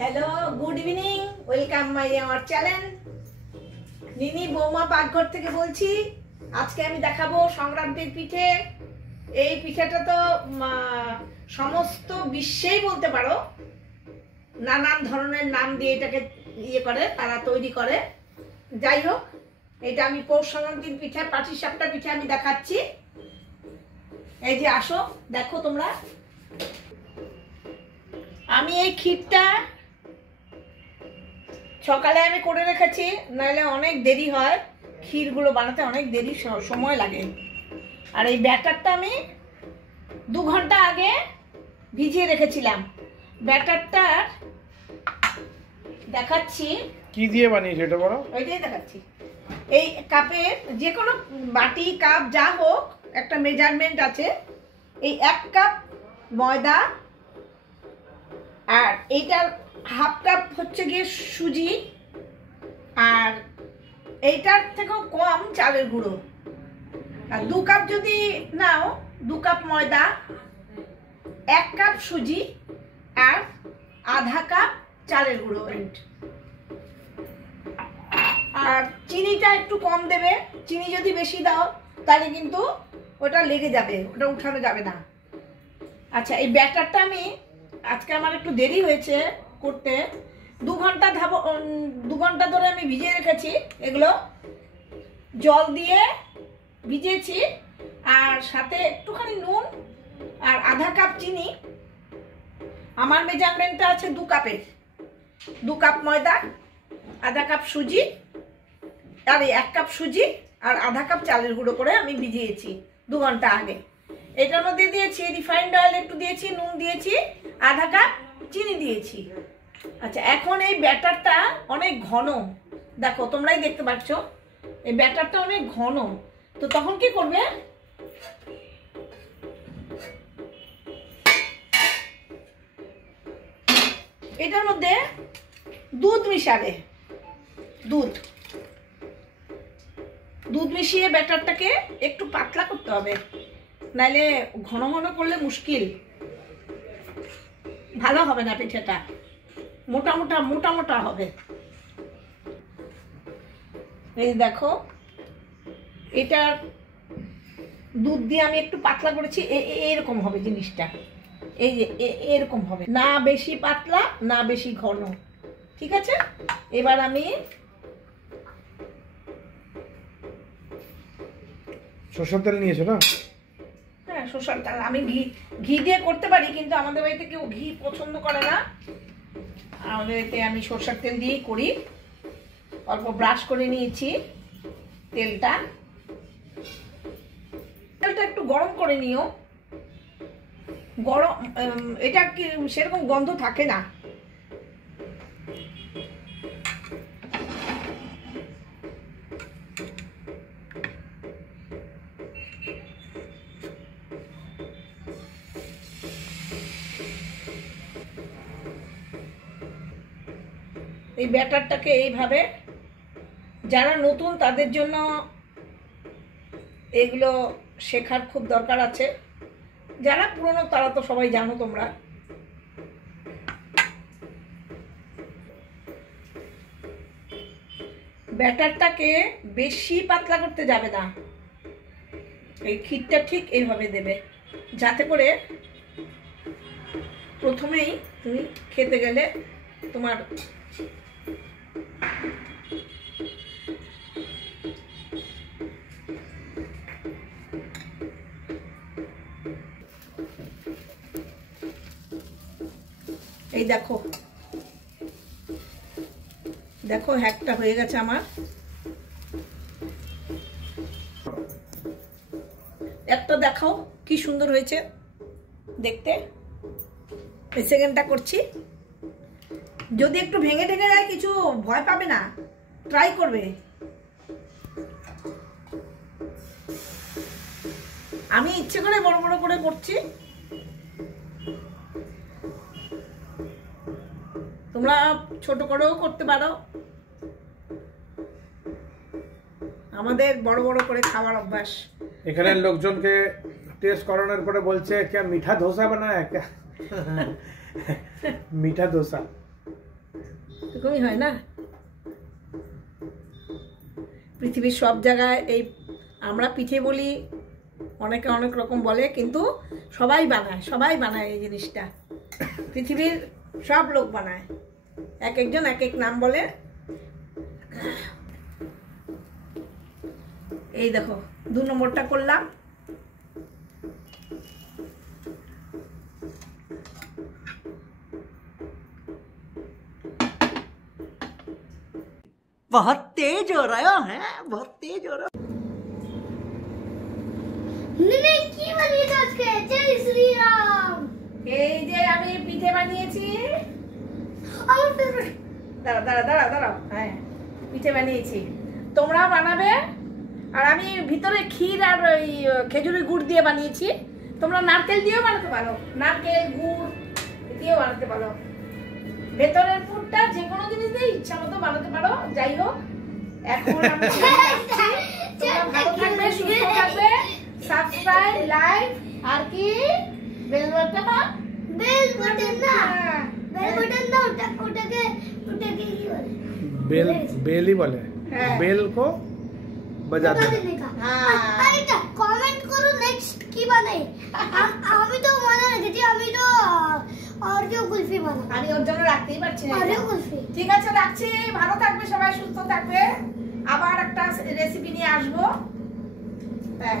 Hello, good evening, welcome my our channel. নিনি বৌমা পাকঘর থেকে বলছি। আজকে আমি দেখাবো সংক্রান্তির পিঠে। এই পিঠেটা তো সমস্ত বিশ্বেই বলতে পারো নানান ধরনের নাম দিয়ে এটাকে করে, তারা তৈরি করে। যাই হোক, এটা আমি পৌষ সংক্রান্তির পিঠে, পাটিসাপটা পিঠে আমি দেখাচ্ছি। এই যে আসো, দেখো তোমরা। আমি এই ক্ষীরটা সকালে আমি করে রেখেছি, নাহলে অনেক দেরি হয়, ক্ষীরগুলো বানাতে অনেক দেরি সময় লাগে। আর এই ব্যাটারটা আমি 2 ঘন্টা আগে ভিজিয়ে রেখেছিলাম। ব্যাটারটা দেখাচ্ছি কি দিয়ে বানিয়েছো এটা বলো। ওইটাই দেখাচ্ছি। এই কাপের যে কোনো বাটি কাপ যা হোক, একটা মেজারমেন্ট আছে। এই 1 কাপ ময়দা, আর এইটার হাফ কাপ হচ্ছে গিয়ে সুজি, আর এইটার থেকেও কম চালের গুঁড়ো। আর 2 কাপ যদি নাও, 2 কাপ ময়দা, 1 কাপ সুজি, আর আধা কাপ চালের গুঁড়ো। আর চিনিটা একটু কম দেবে। চিনি যদি বেশি দাও তাহলে কিন্তু ওটা লেগে যাবে, ওটা উঠানো যাবে না। আচ্ছা, এই ব্যাটারটা আমি আজকে আমার একটু দেরি হয়েছে করতে। 2 ঘন্টা ধরে আমি ভিজিয়ে রেখেছি। এগুলো জল দিয়ে ভিজিয়েছি, আর সাথে একটুখানি নুন আর আধা কাপ চিনি। আমার মেজারমেন্টটা আছে 2 কাপের। 2 কাপ ময়দা, আধা কাপ সুজি, আর 1 কাপ সুজি, আর আধা কাপ চালের গুঁড়ো করে আমি ভিজিয়েছি 2 ঘন্টা আগে। এটার মধ্যে দিয়েছি রিফাইন্ড অয়েল একটু দিয়েছি, নুন দিয়েছি, আধা কাপ চিনি দিয়েছি। আচ্ছা, এখন এই ব্যাটারটা অনেক ঘন, দেখো তোমরাই দেখতে পাচ্ছ এই ব্যাটারটা অনেক ঘন। তো তখন কি করবে, এটার মধ্যে দুধ মিশাবে। দুধ মিশিয়ে ব্যাটারটাকে একটু পাতলা করতে হবে, নাইলে ঘন ঘন করলে মুশকিল, ভালো হবে না পিঠেটা, মোটা মোটা হবে। এই দেখো, এটা দুধ দিয়ে আমি একটু পাতলা করেছি, এরকম হবে জিনিসটা। এই যে এরকম হবে, না বেশি পাতলা না বেশি ঘন। ঠিক আছে, এবার আমি সরষের তেল নিয়েছো না? হ্যাঁ, সরষের তেল। আমি ঘি দিয়ে করতে পারি, কিন্তু আমাদের বাড়িতে কেউ ঘি পছন্দ করে না। আমাদের বাড়িতে আমি সরষের তেল দিয়েই করি। অল্প ব্রাশ করে নিয়েছি তেলটা একটু গরম করে নিও। গরম, এটা কি সেরকম গন্ধ থাকে না। এই ব্যাটারটাকে এইভাবে, যারা নতুন তাদের জন্য এগুলো শেখার খুব দরকার আছে। যারা পুরনো তারা তো সবাই জানো তোমরা। ব্যাটারটাকে বেশি পাতলা করতে যাবে না। এই ক্ষীরটা ঠিক এইভাবে দেবে, যাতে করে প্রথমেই তুমি খেতে গেলে তোমার এই দেখো হ্যাকটা হয়ে গেছে আমার। একটা দেখাও কি সুন্দর হয়েছে দেখতে। এই সেকেন্ডটা করছি। যদি একটু ভেঙে ঠেঙে যায় কিছু ভয় পাবে না, ট্রাই করবে। আমি ইচ্ছে করে বড় বড় করে করছি, তোমরা ছোট করেও করতে পারো। আমাদের বড় বড় করে খাওয়ার অভ্যাস। এখানে লোকজনকে टेस्ट कराने परे बोलছে क्या मीठा डोसा बनाया है क्या मीठा डोसा এরকমই হয় না পৃথিবীর সব জায়গায় এই আমরা পিঠে বলি অনেকে অনেক রকম বলে কিন্তু সবাই বানায় এই জিনিসটা পৃথিবীর সব লোক বানায় এক একজন এক এক নাম বলে এই দেখো 2 নম্বরটা করলাম बहुत तेज हो रहा है बहुत तेज हो रहा नहीं की बनी तो उसके जय श्री राम এই যে আমি পিঠে বানিয়েছি और फिर দাঁড়াও হ্যাঁ পিঠে বানিয়েছি তোমরাও বানাবে আর আমি ভিতরে ক্ষীর আর ওই খেজুরের গুড় দিয়ে বানিয়েছি তোমরা নারকেল দিয়েও বানাতে পারো নারকেল গুড় দিয়েও বানাতে পারো ভেতরের পুরটা যে কোনো জিনিস দিয়ে ইচ্ছা মতো বানাতে পারো যাই হোক এখন আমি তোমরা ভালো থাকবে সুস্থ থাকবে সাবস্ক্রাইব লাইক আর কি বেল বাটন ना बेल बटन ना उठा के की बोले बेल बेल ही बोले हाँ। बेल को बजा बता देना देने का हाँ। अरे कमेंट करो नेक्स्ट की बनाई আমি তো মনে রেখেছি আমি তো और जो कुल्फी बना আমি ওর জন্য রাখতেই পারছি না और এটা। कुल्फी ঠিক আছে রাখছি ভালো থাকবে সবাই সুস্থ থাকবে আবার একটা রেসিপি নিয়ে আসবো হ্যাঁ